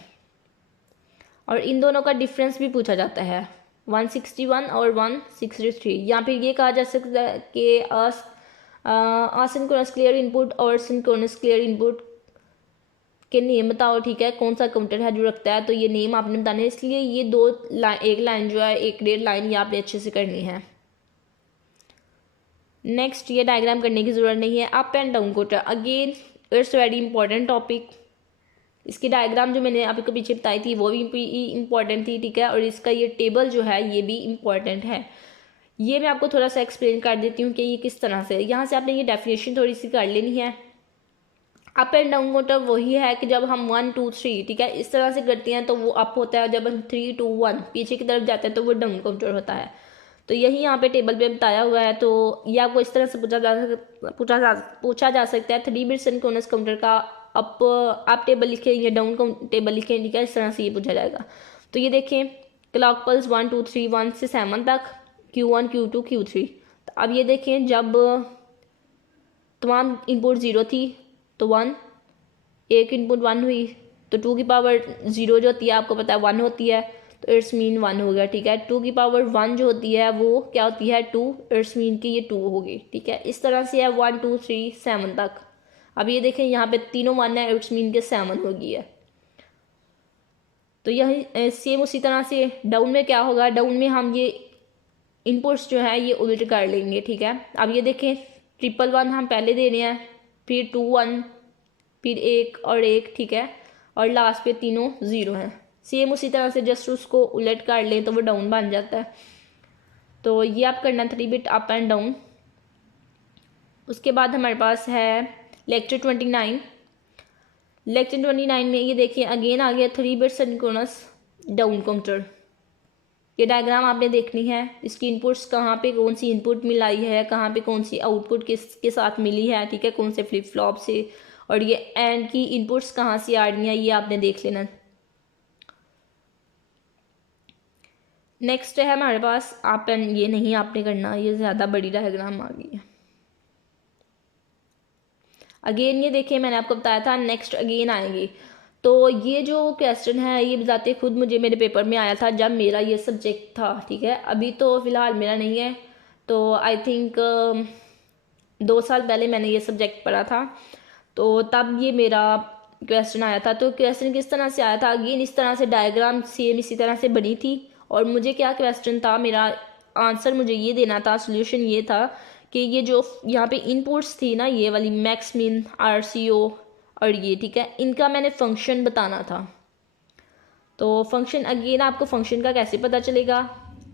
और इन दोनों का डिफरेंस भी पूछा जाता है, 161 और 163। यहाँ पे ये कहा जा सकता है कि असिंक्रोनस क्लियर इनपुट और सिंक्रोनस क्लियर इनपुट के नेम बताओ, ठीक है, कौन सा काउंटर है जो रखता है। तो ये नेम आपने बताने, इसलिए ये एक लाइन जो है, 1.5 लाइन ये आपने अच्छे से करनी है। नेक्स्ट, ये डायग्राम करने की ज़रूरत नहीं है। Up and down counter, again it's very important topic. इसकी डायग्राम जो मैंने आपको पीछे बताई थी वो भी इम्पॉर्टेंट थी, ठीक है, और इसका ये टेबल जो है ये भी इम्पॉर्टेंट है। ये मैं आपको थोड़ा सा एक्सप्लेन कर देती हूँ कि ये किस तरह से, यहाँ से आपने ये डेफिनेशन थोड़ी सी कर लेनी है। अप एंड डाउन काउंटर वही है कि जब हम 1 2 3, ठीक है, इस तरह से करते हैं तो वो अप होता है, जब हम 3 2 1 पीछे की तरफ जाते हैं तो वो डाउन काउंटर होता है। तो यही यहाँ पे टेबल पे बताया हुआ है। तो ये आपको इस तरह से पूछा जा सकता है 3 बिट सिंक्रोनस काउंटर का अप टेबल लिखें या डाउन टेबल लिखें, ठीक है, इस तरह से ये पूछा जाएगा। तो ये देखें, क्लॉक पल्स 1 2 3 1 से 7 तक, Q1 Q2 Q3। तो अब ये देखें, जब तमाम इनपुट 0 थी तो 1, एक इनपुट 1 हुई तो 2 की पावर 0 जो होती है आपको पता है 1 होती है, तो इट्स मीन 1 हो गया, ठीक है। 2 की पावर 1 जो होती है वो क्या होती है 2, इट्स मीन कि ये 2 होगी, ठीक है। इस तरह से है 1 2 3 7 तक। अब ये देखें यहाँ पे तीनों 1 है, इट्स मीन के 7 होगी है। तो यही सेम उसी तरह से डाउन में क्या होगा, डाउन में हम ये इनपुट्स जो है ये उल्ट कर लेंगे, ठीक है। अब ये देखें, 111 हम पहले दे रहे हैं, फिर 2 1, फिर 1 और 1, ठीक है, और लास्ट पे तीनों 0 हैं। सेम उसी तरह से जस्ट उसको उलट कर लें तो वो डाउन बन जाता है। तो ये आप करना 3 बिट अप एंड डाउन। उसके बाद हमारे पास है लेक्चर 29। लेक्चर 29 में ये देखिए अगेन आ गया 3 बिट सिंक्रोनस डाउन काउंटर। ये डायग्राम आपने देखनी है, इसकी इनपुट्स कहाँ पे कौन सी इनपुट मिलाई है, कहाँ पे कौन सी आउटपुट किसके साथ मिली है, ठीक है, कौन से फ्लिप फ्लॉप से, और ये एंड की इनपुट्स कहाँ से आ रही हैं ये आपने देख लेना। नेक्स्ट है हमारे पास आप एंड, ये नहीं आपने करना, ये ज़्यादा बड़ी डायग्राम आ गई है। अगेन ये देखिए मैंने आपको बताया था नेक्स्ट अगेन आएंगे। तो ये जो क्वेश्चन है ये बताते खुद मुझे मेरे पेपर में आया था जब मेरा ये सब्जेक्ट था, ठीक है। अभी तो फ़िलहाल मेरा नहीं है, तो आई थिंक 2 साल पहले मैंने ये सब्जेक्ट पढ़ा था, तो तब ये मेरा क्वेश्चन आया था। तो क्वेश्चन किस तरह से आया था, अगेन इस तरह से डायग्राम सेम इसी तरह से बनी थी, और मुझे क्या क्वेश्चन था, मेरा आंसर मुझे ये देना था, सोल्यूशन ये था कि ये जो यहाँ पे इनपुट्स थी ना, ये वाली मैक्स मिन RCO और ये, ठीक है, इनका मैंने फंक्शन बताना था। तो फंक्शन, अगेन आपको फंक्शन का कैसे पता चलेगा,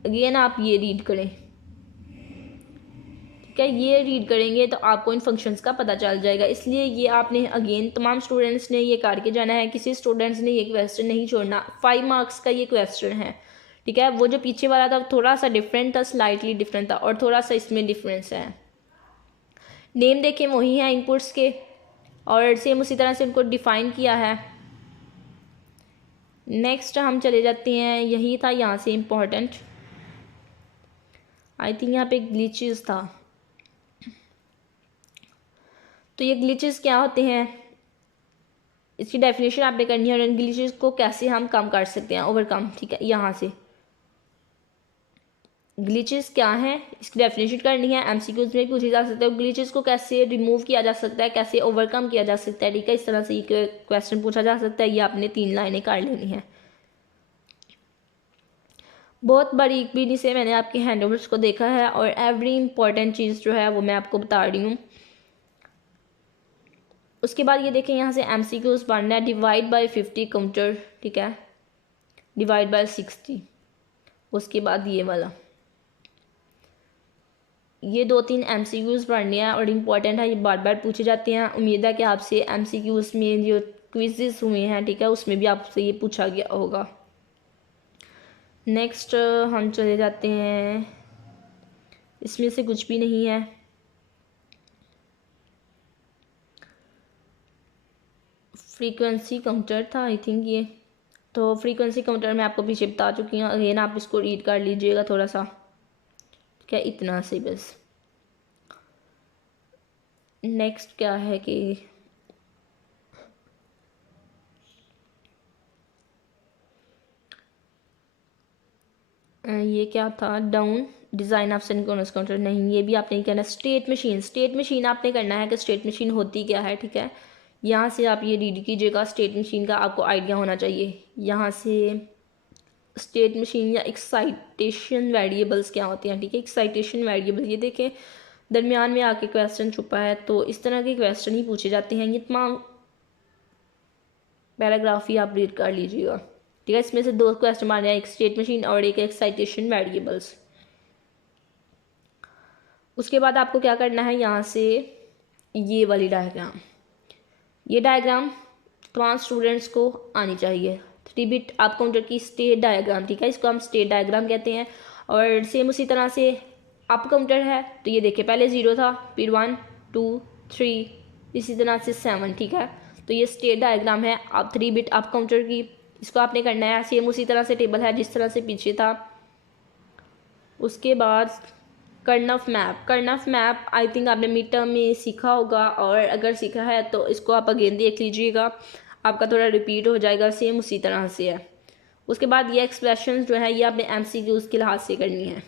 अगेन आप ये रीड करें, ठीक है। ये रीड करेंगे तो आपको इन फंक्शंस का पता चल जाएगा। इसलिए ये आपने अगेन तमाम स्टूडेंट्स ने ये करके जाना है, किसी स्टूडेंट्स ने ये क्वेश्चन नहीं छोड़ना। 5 मार्क्स का ये क्वेश्चन है, ठीक है। वो जो पीछे वाला था थोड़ा सा डिफरेंट था, स्लाइटली डिफरेंट था, और थोड़ा सा इसमें डिफरेंस है। नेम देखें वही है इनपुट्स के, और सेम उसी तरह से उनको डिफ़ाइन किया है। नेक्स्ट हम चले जाते हैं, यही था यहाँ से इम्पोर्टेंट, आई थिंक यहाँ पे ग्लिचेस था। तो ये ग्लिचेस क्या होते हैं, इसकी डेफिनेशन आपने करनी है, और इन ग्लिचेस को कैसे हम कम कर सकते हैं, ओवरकम, ठीक है। यहाँ से ग्लिचेस क्या हैं इसकी डेफिनेशन करनी है, एमसीक्यूज में पूछे जा सकते हैं। ग्लिचेस को कैसे रिमूव किया जा सकता है, कैसे ओवरकम किया जा सकता है, ठीक है। इस तरह से ये क्वेश्चन पूछा जा सकता है। ये आपने 3 लाइनें कर लेनी है। बहुत बारीकी से मैंने आपके हैंडओवर्स को देखा है, और एवरी इंपॉर्टेंट चीज़ जो है वो मैं आपको बता रही हूँ। उसके बाद ये देखें, यहाँ से एमसीक्यूज पढ़ना है। डिवाइड बाय 50 काउंटर, ठीक है, डिवाइड बाय 60। उसके बाद ये वाला, ये 2-3 एमसीक्यूज पढ़ने हैं और इम्पॉर्टेंट है, ये बार बार पूछे जाते हैं। उम्मीद है कि आपसे एमसीक्यूज में जो क्विज़ेस हुए हैं, ठीक है, उसमें भी आपसे ये पूछा गया होगा। नेक्स्ट हम चले जाते हैं, इसमें से कुछ भी नहीं है। फ्रीक्वेंसी काउंटर था आई थिंक ये, तो फ्रीक्वेंसी काउंटर मैं आपको पीछे बता चुकी हूँ। अगेन आप इसको रीड कर लीजिएगा थोड़ा सा, ठीक है, इतना से बस। नेक्स्ट क्या है कि ये क्या था, down design of synchronous counter, नहीं ये भी आपने कहना। स्टेट मशीन, स्टेट मशीन आपने करना है कि स्टेट मशीन होती क्या है, ठीक है। यहाँ से आप ये रीड कीजिएगा, स्टेट मशीन का आपको आइडिया होना चाहिए। यहाँ से स्टेट मशीन या एक्साइटेशन वेरिएबल्स क्या होते हैं, ठीक है। एक्साइटेशन वेरिएबल, ये देखें दरमियान में आके क्वेश्चन छुपा है, तो इस तरह के क्वेश्चन ही पूछे जाते हैं। ये तमाम पैराग्राफ ही आप रीड कर लीजिएगा, ठीक है। इसमें से 2 क्वेश्चन मारने हैं, एक स्टेट मशीन और एक एक्साइटेशन वेरिएबल्स। उसके बाद आपको क्या करना है, यहाँ से ये वाली डायग्राम, ये डायग्राम तमाम स्टूडेंट्स को आनी चाहिए। 3 बिट आप काउंटर की स्टेट डायग्राम, ठीक है, इसको हम स्टेट डायग्राम कहते हैं। और सेम उसी तरह से अप काउंटर है, तो ये देखिए पहले 0 था, फिर 1 2 3, इसी तरह से 7, ठीक है। तो ये स्टेट डायग्राम है आप 3 बिट अप काउंटर की, इसको आपने करना है। सेम उसी तरह से टेबल है जिस तरह से पीछे था। उसके बाद कर्नफ मैप, कर्नफ मैप आई थिंक आपने मिड टर्म में सीखा होगा, और अगर सीखा है तो इसको आप अगेन देख लीजिएगा, आपका थोड़ा रिपीट हो जाएगा। सेम उसी तरह से है। उसके बाद ये एक्सप्रेशंस जो है ये आपने एमसीक्यूज़ के लिहाज से करनी है।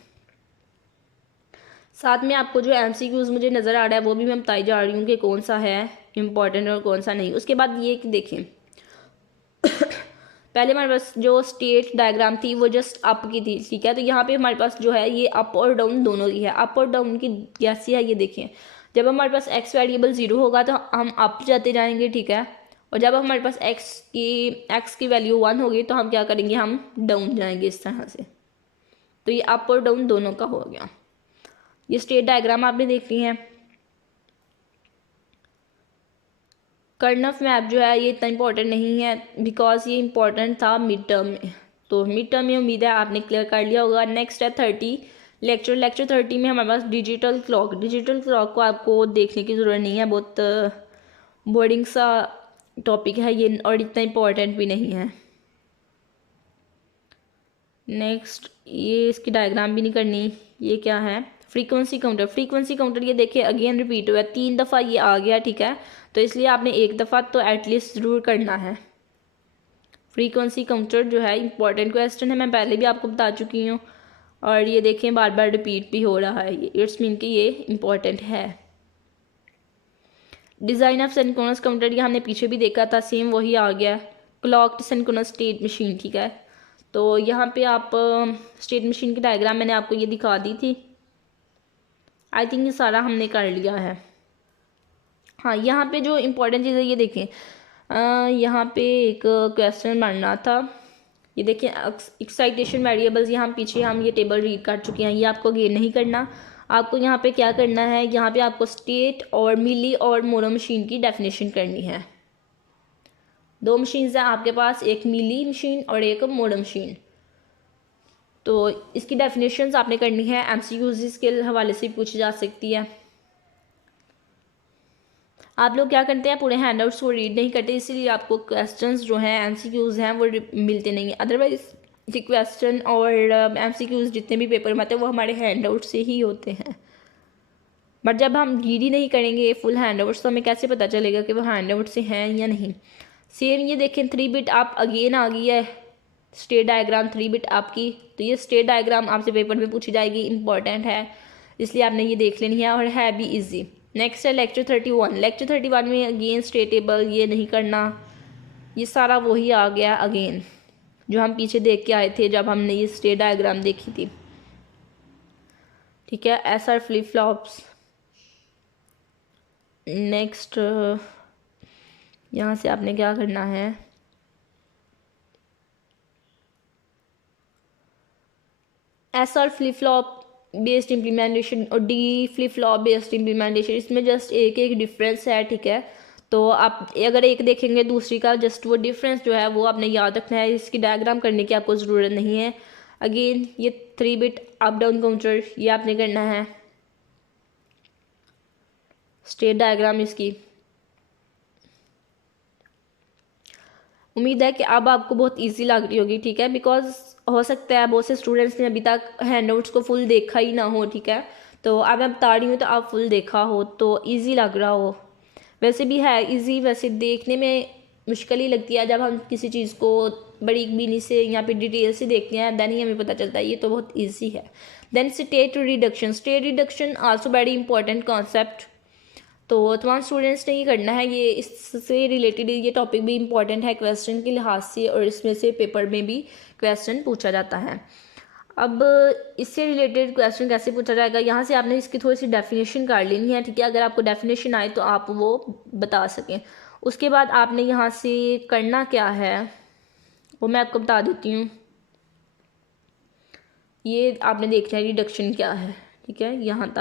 साथ में आपको जो एमसीक्यूज़ मुझे नज़र आ रहा है वो भी मैं बताई जा रही हूँ कि कौन सा है इम्पॉर्टेंट और कौन सा नहीं। उसके बाद ये देखें पहले हमारे पास जो स्टेट डायग्राम थी वो जस्ट अप की थी, ठीक है। तो यहाँ पे हमारे पास जो है ये अप और डाउन दोनों की है। अप और डाउन की कैसी है ये देखें, जब हमारे पास एक्स वेरिएबल 0 होगा तो हम अप जाते जाएंगे, ठीक है। और जब हमारे पास एक्स की वैल्यू 1 होगी तो हम क्या करेंगे, हम डाउन जाएंगे इस तरह से। तो ये अप और डाउन दोनों का हो गया। ये स्टेट डायग्राम आपने देखनी है। कर्नफ मैप जो है ये इतना इंपॉर्टेंट नहीं है, बिकॉज ये इंपॉर्टेंट था मिड टर्म में, तो मिड टर्म में उम्मीद है आपने क्लियर कर लिया होगा। नेक्स्ट है 30 लेक्चर 30 में हमारे पास डिजिटल क्लॉक। डिजिटल क्लॉक को आपको देखने की ज़रूरत नहीं है, बहुत बोर्डिंग सा टॉपिक है ये, और इतना इंपॉर्टेंट भी नहीं है। नेक्स्ट ये इसकी डायग्राम भी नहीं करनी। ये क्या है, फ्रीक्वेंसी काउंटर। फ्रीक्वेंसी काउंटर ये देखिए अगेन रिपीट हुआ है, 3 दफ़ा ये आ गया, ठीक है। तो इसलिए आपने 1 दफ़ा तो एटलीस्ट ज़रूर करना है। फ्रीक्वेंसी काउंटर जो है इंपॉर्टेंट क्वेश्चन है, मैं पहले भी आपको बता चुकी हूँ, और ये देखें बार बार रिपीट भी हो रहा है, ये इट्स मीन कि ये इंपॉर्टेंट है। डिज़ाइन ऑफ सिंक्रोनस काउंटर ये हमने पीछे भी देखा था, सेम वही आ गया। क्लॉक्ड सिंक्रोनस स्टेट मशीन, ठीक है। तो यहाँ पे आप स्टेट मशीन की डायग्राम मैंने आपको ये दिखा दी थी। आई थिंक ये सारा हमने कर लिया है। हाँ, यहाँ पे जो इम्पोर्टेंट चीज़ है ये देखें, यहाँ पे एक क्वेश्चन बनना था। ये देखें एक्साइटेशन वेरिएबल्स, यहाँ पीछे हम ये टेबल रीड कर चुके हैं, ये आपको गेन नहीं करना। आपको यहाँ पे क्या करना है, यहाँ पे आपको स्टेट और मिली और मोनो मशीन की डेफिनेशन करनी है। दो मशीन्स हैं आपके पास, एक मिली मशीन और एक मोनो मशीन। तो इसकी डेफिनेशंस आपने करनी है, एमसीक्यूज के हवाले से पूछी जा सकती है। आप लोग क्या करते हैं, पूरे हैंडआउट्स को रीड नहीं करते, इसीलिए आपको क्वेश्चंस जो हैं एमसीक्यूज हैं वो मिलते नहीं हैं। अदरवाइज ये क्वेश्चन और एमसीक्यूज जितने भी पेपर में आते हैं वो हमारे हैंडआउट से ही होते हैं। बट जब हम रीड ही नहीं करेंगे फुल हैंडआउट्स तो हमें कैसे पता चलेगा कि वो हैंडआउट से हैं या नहीं। सेम ये देखें 3 बिट आप अगेन आ गई है स्टेट डायग्राम 3 बिट आपकी, तो ये स्टेट डायग्राम आपसे पेपर में पूछी जाएगी, इंपॉर्टेंट है, इसलिए आपने ये देख लेनी है और है भी इजी। नेक्स्ट है लेक्चर 31। लेक्चर 31 में अगेन स्टेट टेबल ये नहीं करना, ये सारा वही आ गया अगेन जो हम पीछे देख के आए थे जब हमने ये स्टेट डायग्राम देखी थी। ठीक है, एसआर फ्लिप फ्लॉप्स। नेक्स्ट यहाँ से आपने क्या करना है, SR flip flop based implementation और D flip flop based implementation, इसमें जस्ट एक डिफरेंस है। ठीक है, तो आप अगर एक देखेंगे दूसरी का जस्ट वो डिफरेंस जो है वो आपने याद रखना है, इसकी डायग्राम करने की आपको ज़रूरत नहीं है। अगेन ये 3 बिट अप डाउन काउंटर ये आपने करना है, स्टेट डायग्राम इसकी। उम्मीद है कि अब आपको बहुत इजी लग रही होगी। ठीक है, बिकॉज हो सकता है बहुत से स्टूडेंट्स ने अभी तक हैंडआउट्स को फुल देखा ही ना हो। ठीक है, तो अब मैं बता रही हूँ तो आप फुल देखा हो तो इजी लग रहा हो। वैसे भी है इजी, वैसे देखने में मुश्किल ही लगती है जब हम किसी चीज़ को बड़ी बीनी से यहाँ पे डिटेल से देखते हैं, देन ही हमें पता चलता है ये तो बहुत ईजी है। Then state reduction, state reduction also very important concept, तो तमाम स्टूडेंट्स ने ये करना है, ये इससे रिलेटेड ये टॉपिक भी इम्पॉर्टेंट है क्वेश्चन के लिहाज से और इसमें से पेपर में भी क्वेश्चन पूछा जाता है। अब इससे रिलेटेड क्वेश्चन कैसे पूछा जाएगा, यहाँ से आपने इसकी थोड़ी सी डेफिनेशन कर लेनी है। ठीक है, अगर आपको डेफिनेशन आए तो आप वो बता सकें। उसके बाद आपने यहाँ से करना क्या है वो मैं आपको बता देती हूँ। ये आपने देखना है रिडक्शन क्या है। ठीक है, यहाँ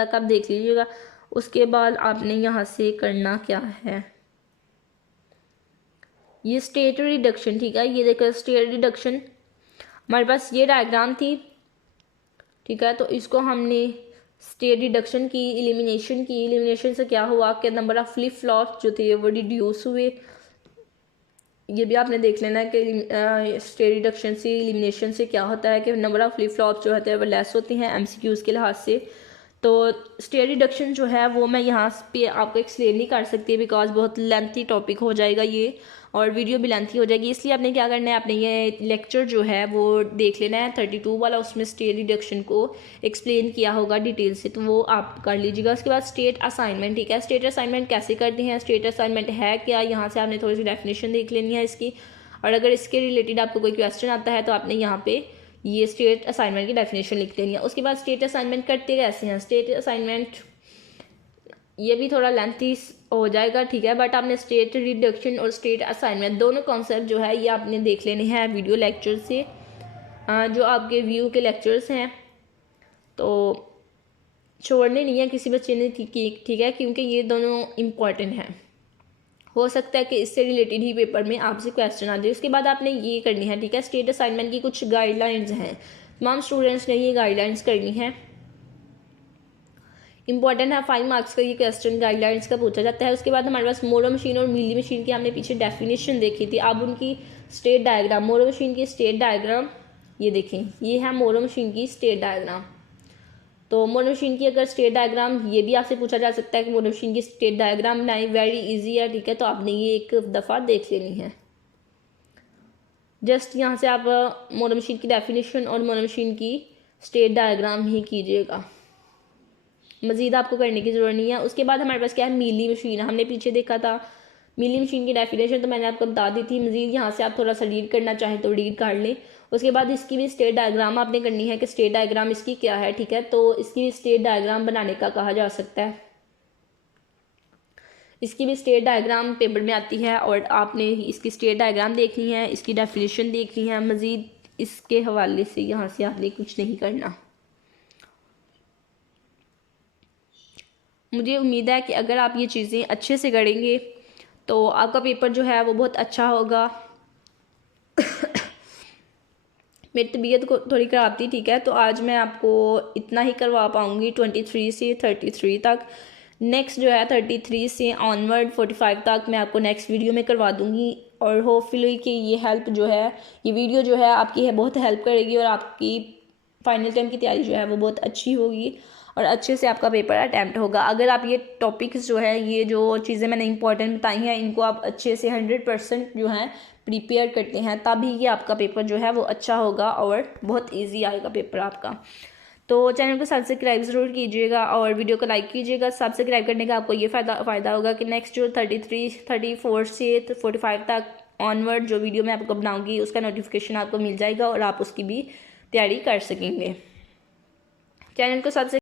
तक आप देख लीजिएगा। उसके बाद आपने यहाँ से करना क्या है, ये स्टेट रिडक्शन। ठीक है, ये देखो स्टेट रिडक्शन हमारे पास ये डायग्राम थी। ठीक है, तो इसको हमने स्टेट रिडक्शन की, एलिमिनेशन की। एलिमिनेशन से क्या हुआ कि नंबर ऑफ फ्लिप फ्लॉप जो थे वो रिड्यूस हुए। ये भी आपने देख लेना है कि स्टेट रिडक्शन से एलिमिनेशन से क्या होता है कि नंबर ऑफ फ्लिप फ्लॉप जो होते हैं वो लेस होते हैं एमसीक्यूज़ के लिहाज से। तो स्टेट रिडक्शन जो है वो मैं यहाँ पे आपको एक्सप्लेन नहीं कर सकती बिकॉज बहुत लेंथी टॉपिक हो जाएगा ये और वीडियो भी लेंथी हो जाएगी, इसलिए आपने क्या करना है, आपने ये लेक्चर जो है वो देख लेना है 32 वाला, उसमें स्टेट रिडक्शन को एक्सप्लेन किया होगा डिटेल से, तो वो आप कर लीजिएगा। उसके बाद स्टेट असाइनमेंट। ठीक है, स्टेट असाइनमेंट कैसे करते हैं, स्टेट असाइनमेंट है क्या, यहाँ से आपने थोड़ी सी डेफिनेशन देख लेनी है इसकी, और अगर इसके रिलेटेड आपको कोई क्वेश्चन आता है तो आपने यहाँ पे ये स्टेट असाइनमेंट की डेफिनेशन लिख लेनी है। उसके बाद स्टेट असाइनमेंट करते कैसे हैं, स्टेट असाइनमेंट ये भी थोड़ा लेंथी हो जाएगा। ठीक है, बट आपने स्टेट रिडक्शन और स्टेट असाइनमेंट दोनों कॉन्सेप्ट जो है ये आपने देख लेने हैं वीडियो लेक्चर से, जो आपके व्यू के लेक्चर्स हैं, तो छोड़ने नहीं है किसी बच्चे ने। ठीक है, क्योंकि ये दोनों इम्पॉर्टेंट हैं, हो सकता है कि इससे रिलेटेड ही पेपर में आपसे क्वेश्चन आ जाए। उसके बाद आपने ये करनी है। ठीक है, स्टेट असाइनमेंट की कुछ गाइडलाइंस हैं, तमाम स्टूडेंट्स ने ये गाइडलाइंस करनी है, इंपॉर्टेंट है। 5 मार्क्स का ये क्वेश्चन गाइडलाइंस का पूछा जाता है। उसके बाद हमारे पास मोरो मशीन और मिली मशीन की हमने पीछे डेफिनेशन देखी थी, अब उनकी स्टेट डायग्राम। मोरो मशीन की स्टेट डायग्राम ये देखें, ये है मोरो मशीन की स्टेट डायग्राम। तो मोनो मशीन की अगर स्टेट डायग्राम ये भी आपसे पूछा जा सकता है कि मोनो मशीन की स्टेट डायग्राम बनाए, वेरी इजी है। ठीक है, तो आपने ये एक दफ़ा देख लेनी है। जस्ट यहाँ से आप मोनो मशीन की डेफिनेशन और मोनो मशीन की स्टेट डायग्राम ही कीजिएगा, मज़ीद आपको करने की ज़रूरत नहीं है। उसके बाद हमारे पास क्या है, मीली मशीन। हमने पीछे देखा था मिली मशीन की डेफिनेशन, तो मैंने आपको बता दी थी। मज़ीद यहाँ से आप थोड़ा सा रीड करना चाहें तो रीड कर लें। उसके बाद इसकी भी स्टेट डायग्राम आपने करनी है कि स्टेट डायग्राम इसकी क्या है। ठीक है, तो इसकी भी स्टेट डायग्राम बनाने का कहा जा सकता है, इसकी भी स्टेट डायग्राम पेपर में आती है और आपने इसकी स्टेट डायग्राम देखनी है, इसकी डेफिनेशन देखनी है। मज़ीद इसके हवाले से यहाँ से आपने कुछ नहीं करना। मुझे उम्मीद है कि अगर आप ये चीज़ें अच्छे से करेंगे तो आपका पेपर जो है वो बहुत अच्छा होगा। मेरी तबीयत को थोड़ी ख़राब थी, ठीक है, तो आज मैं आपको इतना ही करवा पाऊँगी 23 से 33 तक। नेक्स्ट जो है 33 से ऑनवर्ड 45 तक मैं आपको नेक्स्ट वीडियो में करवा दूँगी। और होपफुली कि ये हेल्प जो है, ये वीडियो जो है आपकी है बहुत हेल्प करेगी और आपकी फाइनल टाइम की तैयारी जो है वो बहुत अच्छी होगी और अच्छे से आपका पेपर अटैम्प्ट होगा। अगर आप ये टॉपिक्स जो है, ये जो चीज़ें मैंने इंपॉर्टेंट बताई हैं, इनको आप अच्छे से 100% जो है प्रिपेयर करते हैं, तभी ये आपका पेपर जो है वो अच्छा होगा और बहुत इजी आएगा पेपर आपका। तो चैनल को सब्सक्राइब ज़रूर कीजिएगा और वीडियो को लाइक कीजिएगा। सब्सक्राइब करने का आपको ये फ़ायदा होगा कि नेक्स्ट जो 33, 34 से 45 तक ऑनवर्ड जो वीडियो मैं आपको बनाऊँगी उसका नोटिफिकेशन आपको मिल जाएगा और आप उसकी भी तैयारी कर सकेंगे। चैनल को सब्सक्राइब